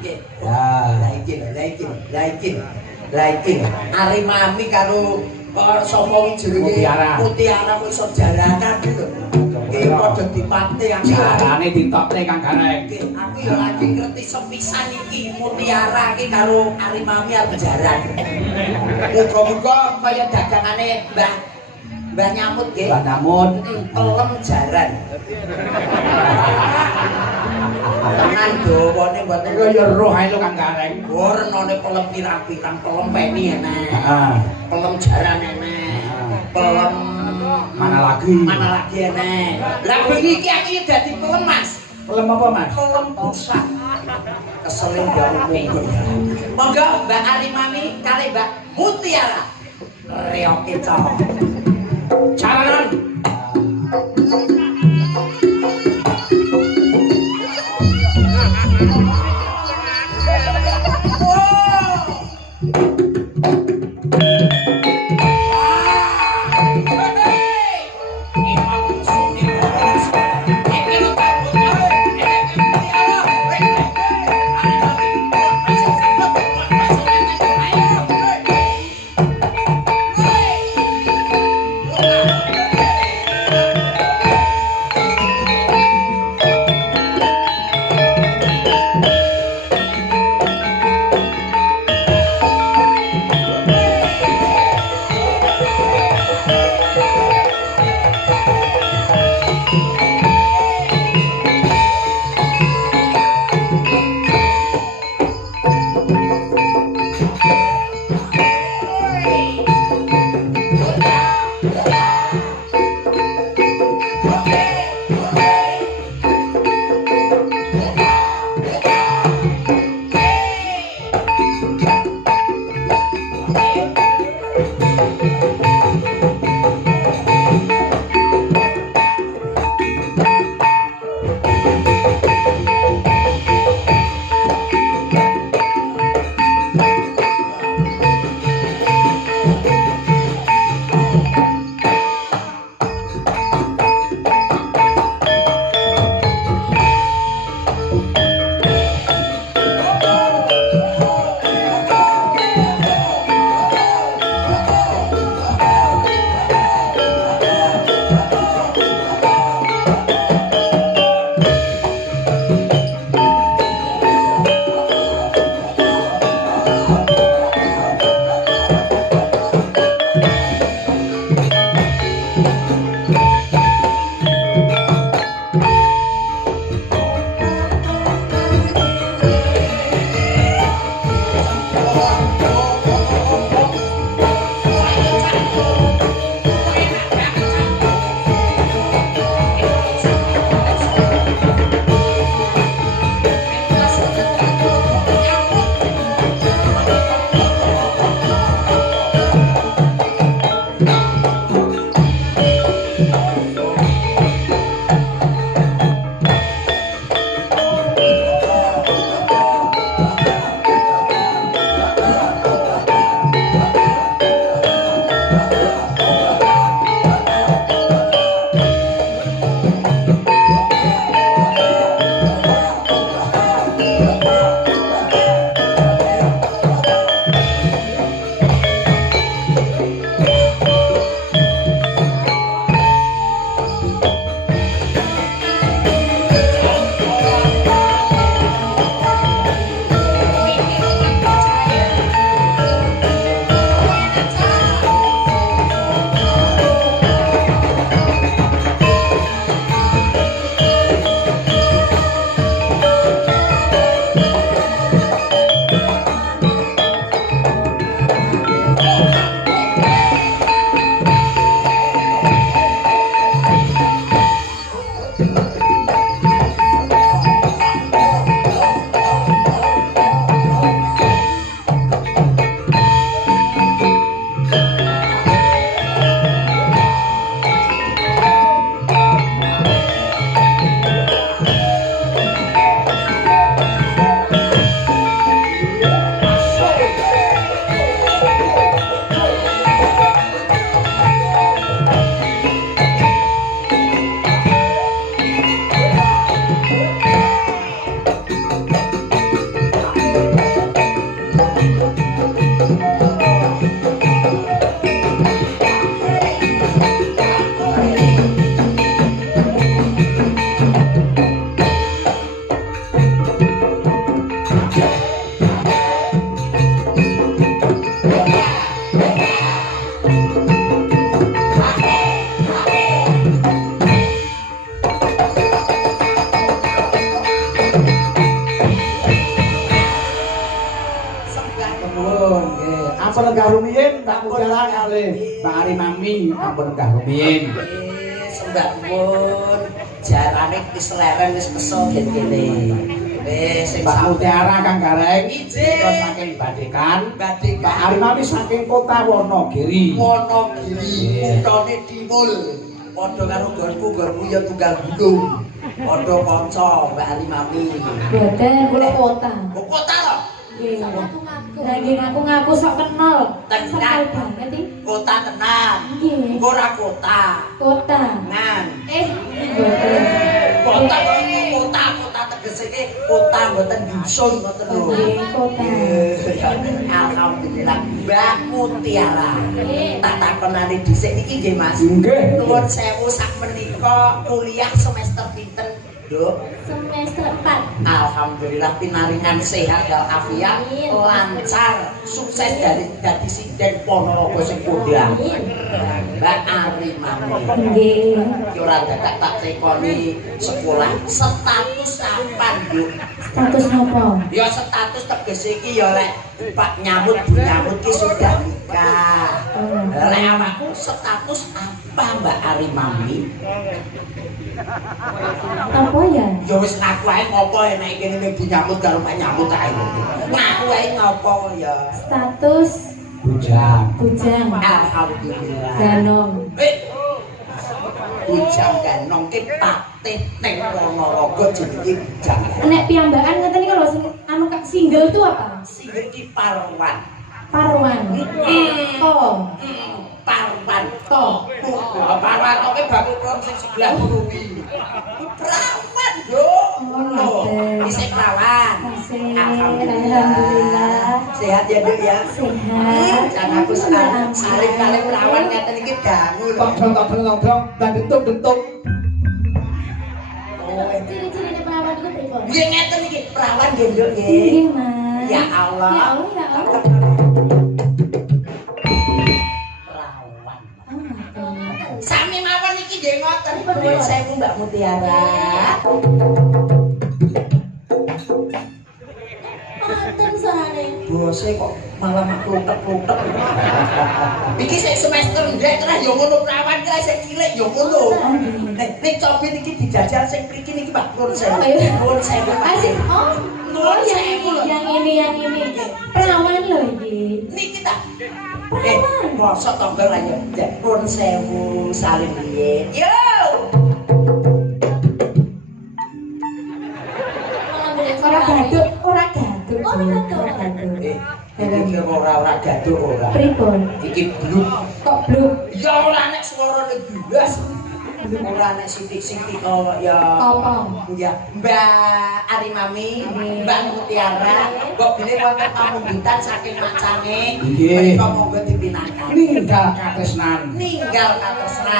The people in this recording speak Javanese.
Ya, lagi. Ari mami karo sapa jenenge Mutiara kok iso jarakan lho. Iki padha dipatekan jarane ditokne Kang Gareng. Aku ya lagi ngerti sepisan iki Mutiara iki karo Ari mami arep jaran. Muga-muga kaya dagangane Mbah Nyamut nggih. Mbah Nyamut telem jaran. Tenan dawane mboten kaya roh ae lho Kang Gareng. Oh renane pelem pirang-pirang, pelem peni enek. Heeh. Pelem jaran enek. Pelem mana lagi enek. Lah bengi iki aku dadi pelem Mas. Pelem apa Mas? Pelem pusat. Keselin jauh mungkin. Monggo Mbak Ari Mami kali Mbak Mutiara. Reok kita. Jaranan. enggak rumiyin Mbak Mutiara kali Mbak Ari Mami ampun enggak rumiyin. Sembah pun jarane wis leren wis kesel kene. Wis Mbak Mutiara Kang Gareng Ijin. kula saking Badekan, Badekan. Mbak Ari Mami saking kota Wonogiri. Wonogiri kutane Timul. Padha karo gonku ya tunggal gunung. Padha kanca Mbak Ari Mami. Boten kula kota. Kok kota lho? Nggih. Lah nggih ngaku-ngaku sok kenal. Tenan. Kenal banget iki. Kota tenan. Nggih. Ora kota. Kota. Nan. Boten. Kota kota tegese iki kota mboten dusun ngoten lho. Nggih, kota. Alhamdulillah Mbak Mutiara. Tak takonane dhisik iki nggih Mas. Nggih. Nuwun sewu sak menika kuliah semester pinten, Duk? Semester 4. Alhamdulillah pinaringan sehat walafiat, lancar, sukses dari dadi sinden Ponorogo sing kondang. Mbak Ari Mami. Nggih. Iki ora dadak tak tekoni sekolah. Status apa, Nduk? Status nopo? Ya status tegese iki ya lek Pak nyambut ki sudah nikah. Lek awakku status apa Mbak Ari Mami? Apa ya? Ya wis ngaku ae ngopo enek kene ning nyambut karo Pak nyambut ae. Ngaku ae ngopo ya. Status Bujang. bujang. Alhamdulillah. Ganong. Bujang ganong ki patih ning Ponorogo jenenge bujang. Nek piyambakan ngeten iki lho sing anu Kak single itu apa? Sing iki Parwan. Parwan. Oh. Parwan to. Parwan to ki bakul kron sing sebelah kuwi. Perawan yo. Ngono. Isih perawan. Alhamdulillah. Sehat ya Duk ya. Sehat. Jangan aku saling kali perawan ngeten iki dangu lho. Tong dan bentuk-bentuk. Ciri-cirine perawan itu pripun? Nggih ngeten iki perawan nggih Duk nggih. Nggih, Mas. Ya Allah. Ya Allah, ya Allah. Perawan. Oh, ngoten. Sami mawon iki nggih ngoten nuwun sewu Mbak Mutiara. Ngoten soalnya. Bose kok malah mak kluthek-kluthek. Iki sik semester ndek terus ya ngono perawan ki sik cilik ya ngono. Nek copet iki dijajal sing mriki niki Pak nuwun sewu. Nuwun sewu. Asik. Oh, Nuwun yang sewu lho. yang ini. Perawan loh iki. Niki ta. Mosok tonggo lah ya. Nuwun sewu salim riyen. Yo. Ora gaduk, ora gaduk. Oh, ora gaduk. Iki ora gaduh ora. Pripun? Iki bluk. Kok bluk? Ya ora nek suarane jelas. Ora nek sithik-sithik ya. Apa? Ya, Mbak Ari Mami, Mbak Mutiara, kok bilih wonten pamunggitan saking macane. Nggih. Menika monggo dipinaken. Ninggal katresnan. Ninggal katresnan.